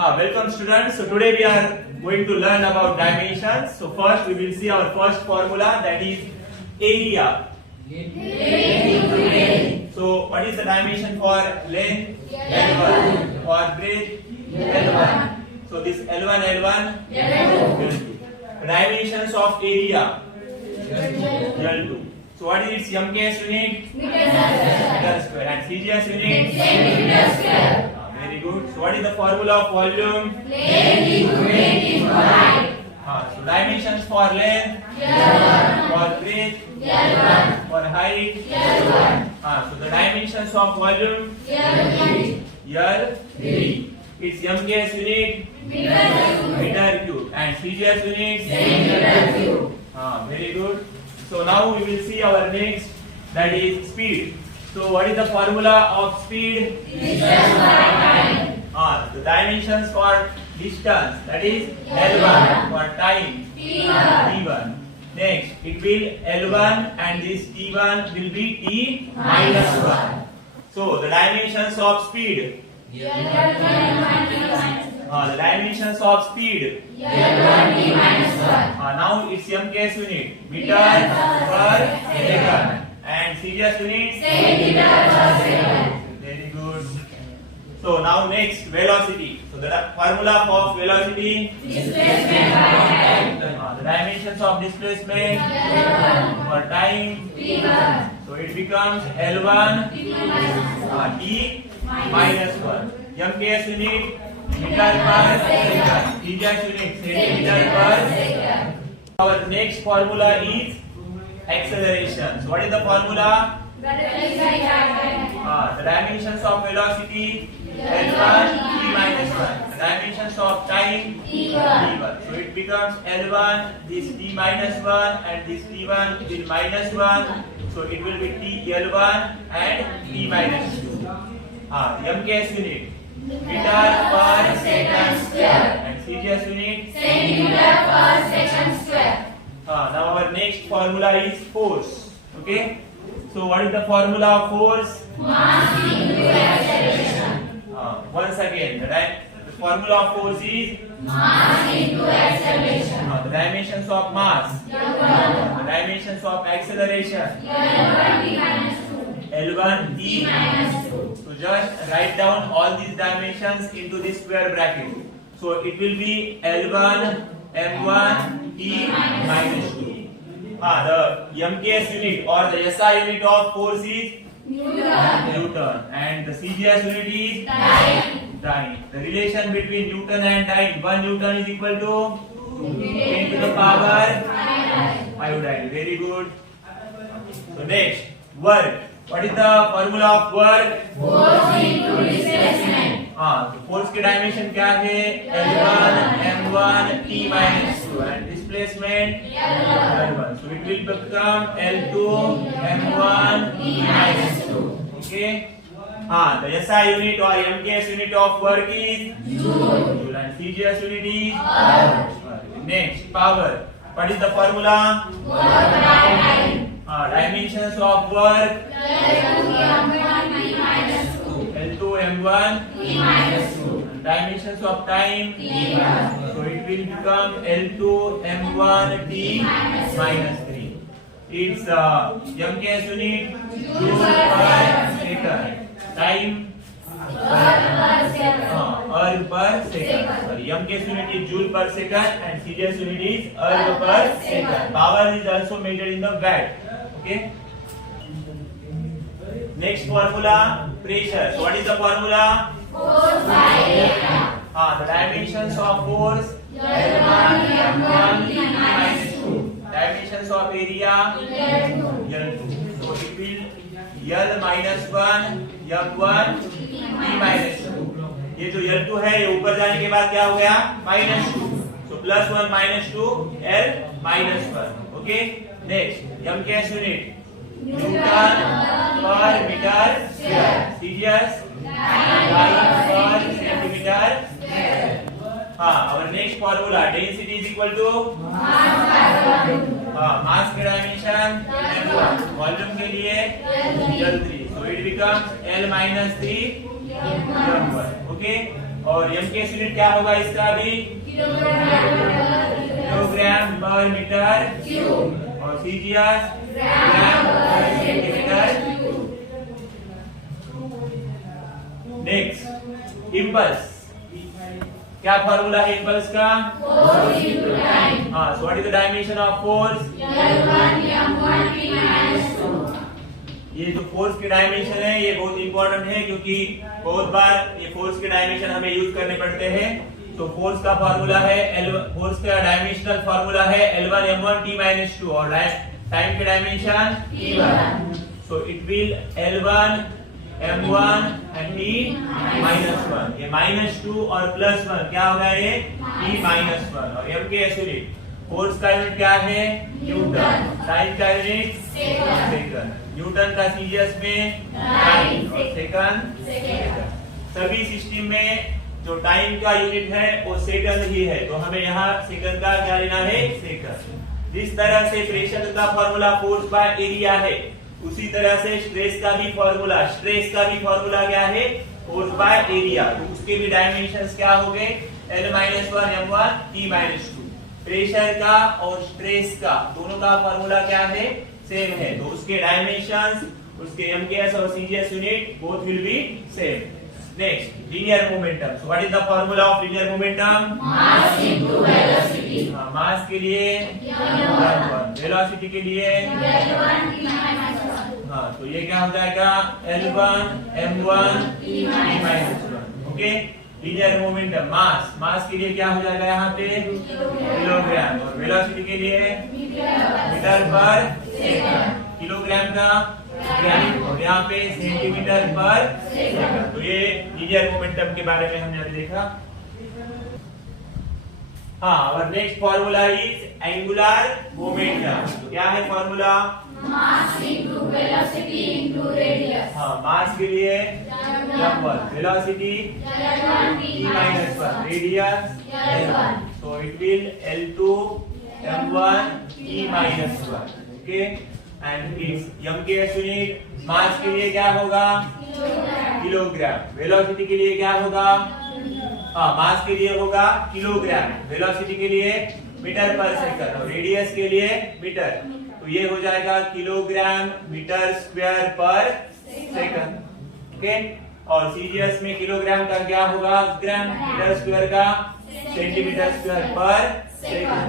Welcome students. So today we are going to learn about dimensions. So first we will see our first formula, that is area. So what is the dimension for length? L1. For breadth? L1. So this L1, L1, L2. Dimensions of area? L2. So what is its MKS unit? Meter square. And CGS unit? Centimeter square. Very good. So what is the formula of volume? Length into weight into height. So dimensions for length? L1. For breadth? L1. For height? L1. So the dimensions of volume? L3. L3. Its MKS unit? Meter cube. And CGS unit? Centimeter cube. Very good. So now we will see our next, that is speed. So what is the formula of speed? Distance by time. The dimensions for distance, that is L1. For time, T1. Next, it will L1 and this T1 will be T minus 1. So the dimensions of speed. The dimensions of speed. L1 T minus 1. Now its MKS unit, meter per second. And CGS unit? Centimeter per second. Very good. So now next, velocity. So the formula of velocity? Displacement by time. The dimensions of displacement? L1. For time? T1. So it becomes L1 T minus 1. MKS unit? Meter per second. CGS unit? Centimeter per second. Our next formula is acceleration. So what is the formula? The dimensions of velocity L1 T minus 1. The dimensions of time T1. So it becomes L1, this T minus 1 and this T1 will minus 1. So it will be T L1 and T minus 2. MKS unit meter per second square and CGS unit centimeter per second square. Now our next formula is force. Okay. So what is the formula of force? Mass into acceleration. Once again, the formula of force is mass into acceleration. The dimensions of mass. The dimensions of acceleration. L1 T minus 2. So just write down all these dimensions into this square bracket. So it will be L1 M1 T minus 2. The MKS unit or the SI unit of force is Newton. And the CGS unit is dyne. The relation between Newton and dyne, 1 Newton is equal to 10 to the power 5 dyne. Very good. So next, work. What is the formula of work? Force into displacement. Force की dimension क्या है? L1 M1 T minus 2 and displacement L1. So it will become L2 M1 T minus 2. Okay. The SI unit or MKS unit of work is Joule and CGS unit is Hour. Next, power. What is the formula? Work by time. Dimensions of work L2 M1 T minus 2. Dimensions of time T1. So it will become L2 M1 T minus 3. Its MKS unit Joule per second. Time erg per second. Sorry, MKS unit is Joule per second and CGS unit is erg per second. Power is also measured in the watt. Okay. Next formula, pressure. So what is the formula? Force by area. The dimensions of force L1 M1 T minus 2. Dimensions of area L2. So it will L minus 1 M1 T minus 2. ये जो L2 है ये ऊपर जाने के बाद क्या हो गया? minus 2. So plus 1 minus 2 L minus 1. Okay. Next, MKS unit Newton per meter square. CGS per centimeter square. Our next formula, density is equal to mass के dimension M1, volume के लिए L3. So it becomes L minus 3 M1. Okay. और m के unit क्या होगा इसका भी kilogram per metre cube और CGS gram per centimetre cube. Next impulse, क्या फॉर्मूला है इंपल्स का? Force into time. हाँ, so what is the dimension of force? L1 m1 t - 2। ये जो फोर्स की डायमेंशन है ये बहुत इंपॉर्टेंट है क्योंकि बहुत बार ये फोर्स के डायमेंशन हमें यूज करने पड़ते हैं। तो फोर्स का फार्मूला है फोर्स का डायमेंशनल फार्मूला है L1 m1 t - 2 और टाइम की dimension t1। So it will L1 m1 and t - 1। ये -2 और +1 क्या होगा? ये t - 1 और m के यूनिट। फोर्स का यूनिट क्या है? न्यूटन। टाइम का यूनिट सेकंड। न्यूटन का सीजीएस में टाइम और सेकंड। सभी सिस्टम में जो टाइम का यूनिट है वो सेकंड ही है, तो हमें यहाँ सेकंड का क्या लेना है? सेकंड। जिस तरह से प्रेशर का फॉर्मूला फोर्स बाय एरिया है उसी तरह से स्ट्रेस का भी फॉर्मूला क्या है? Force by area. तो उसके भी डायमेंशंस क्या हो गए? L-1 m1 t - 2। प्रेशर का और स्ट्रेस का दोनों का फॉर्मूला क्या है? सेम है, तो उसके डायमेंशंस, उसके एमकेएस और CGS unit both will be same. Next linear momentum. So what is the formula of linear momentum? Mass into velocity. हां, मास के लिए वेलोसिटी के लिए L1 t - 1। हां, तो ये क्या हो जाएगा? L1 m1 t - 1। Okay, linear momentum mass के लिए क्या हो जाएगा? यहाँ पे किलोग्राम और वेलोसिटी के लिए मीटर पर सेकंड। किलोग्राम का ग्राम और यहाँ पे सेंटीमीटर पर सेकंड। तो ये लीनियर मोमेंटम के बारे में हमने अभी देखा। हाँ, और next formula is angular momentum. क्या है formula? Mass into velocity into radius. हाँ, मास के लिए m1, velocity L1 t - 1, radius L1। So it will L2 m1 t - 1। Okay, and it's m के यूनिट मास के लिए क्या होगा? किलोग्राम। वेलोसिटी के लिए क्या होगा? हाँ, मास के लिए होगा किलोग्राम, वेलोसिटी के लिए मीटर पर सेकंड और रेडियस के लिए मीटर। तो ये हो जाएगा kilogram metre square per second. Okay, और सीजीएस में किलोग्राम का क्या होगा? ग्राम। मीटर स्क्वायर का centimetre square per second.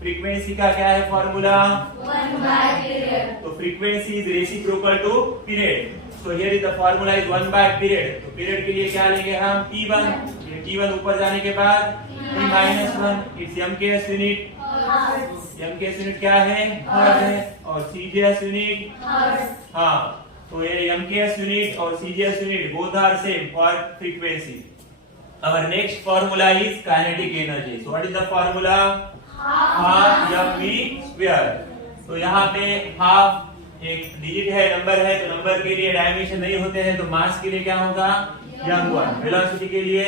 Frequency का क्या है फॉर्मूला? 1/पीरियड। तो frequency is reciprocal to period. So here is the formula is 1/पीरियड। तो पीरियड के लिए क्या लेंगे हम? t1। t1 ऊपर जाने के बाद t - 1 इट्स m के यूनिट। m के यूनिट क्या है? हर्ट्ज है और सीजीएस यूनिट हर्ट्ज। हाँ, तो ये m के यूनिट और CGS unit both are same for frequency. Our next formula is kinetic energy. So what is the formula? Half mv square. तो यहाँ पे हाफ एक डिजिट है, नंबर है, तो नंबर के लिए डायमेंशन नहीं होते हैं, तो मास के लिए क्या होगा? m1। वेलोसिटी के लिए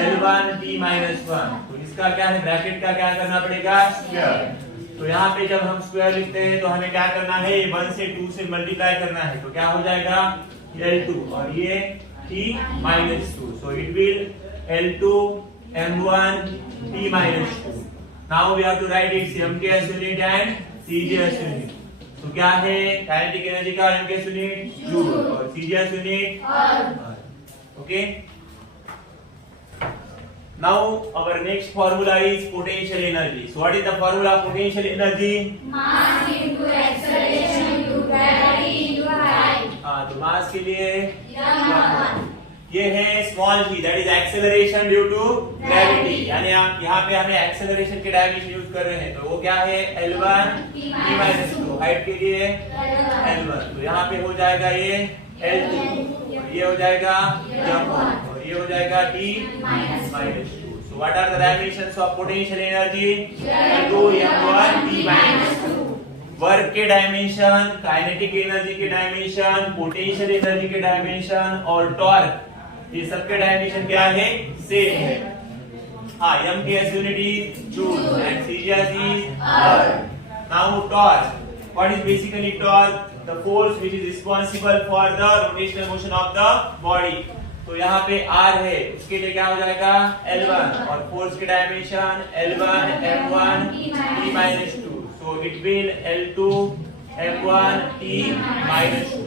L1 t - 1। तो इसका क्या है? ब्रैकेट का क्या करना पड़ेगा? स्क्वायर। तो यहाँ पे जब हम स्क्वायर लिखते हैं तो हमें क्या करना है? 1 से 2 से मल्टीप्लाई करना है, तो क्या हो जाएगा? L2 और ये t - 2। So it will L2 m1 t - 2। Now we have to write its MKS unit and CGS unit. तो क्या है? काइनेटिक एनर्जी का MKS यूनिट जूल और CGS unit okay. Now our next formula is potential energy. So what is the formula of potential energy? Mass into acceleration into gravity into height. हाँ, तो मास के लिए ये है small v, that is acceleration due to gravity. यानी आप यहाँ पे हमें एक्सेलरेशन के डायमेंशन यूज कर रहे हैं, तो वो क्या है? L1 t - 2। हाइट के लिए L1, तो यहाँ पे हो जाएगा ये L2 और ये हो जाएगा m1 और ये हो जाएगा t - 2। So what are the dimensions of potential energy? L2 m1 t - 2। Work के डायमेंशन, काइनेटिक एनर्जी के डायमेंशन, पोटेंशियल एनर्जी के डायमेंशन और टॉर्क, ये सबके डायमेंशन क्या है? सेम है। हाँ, m के unit is joule and CGS is hertz. Now torque, what is basically torque? The force which is responsible for the rotational motion of the body. तो यहाँ पे R है, उसके लिए क्या हो जाएगा L1, और फोर्स की dimension L1 M1 T-2, so it will L2 M1 T-2।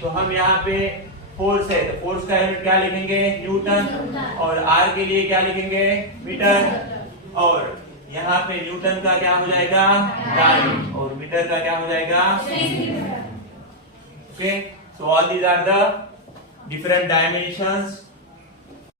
तो हम यहाँ पे फोर्स है, तो फोर्स का यूनिट क्या लिखेंगे न्यूटन, और R के लिए क्या लिखेंगे मीटर, और यहाँ पे न्यूटन का क्या हो जाएगा डाइन, और मीटर का क्या हो जाएगा। Okay, so all these are the different dimensions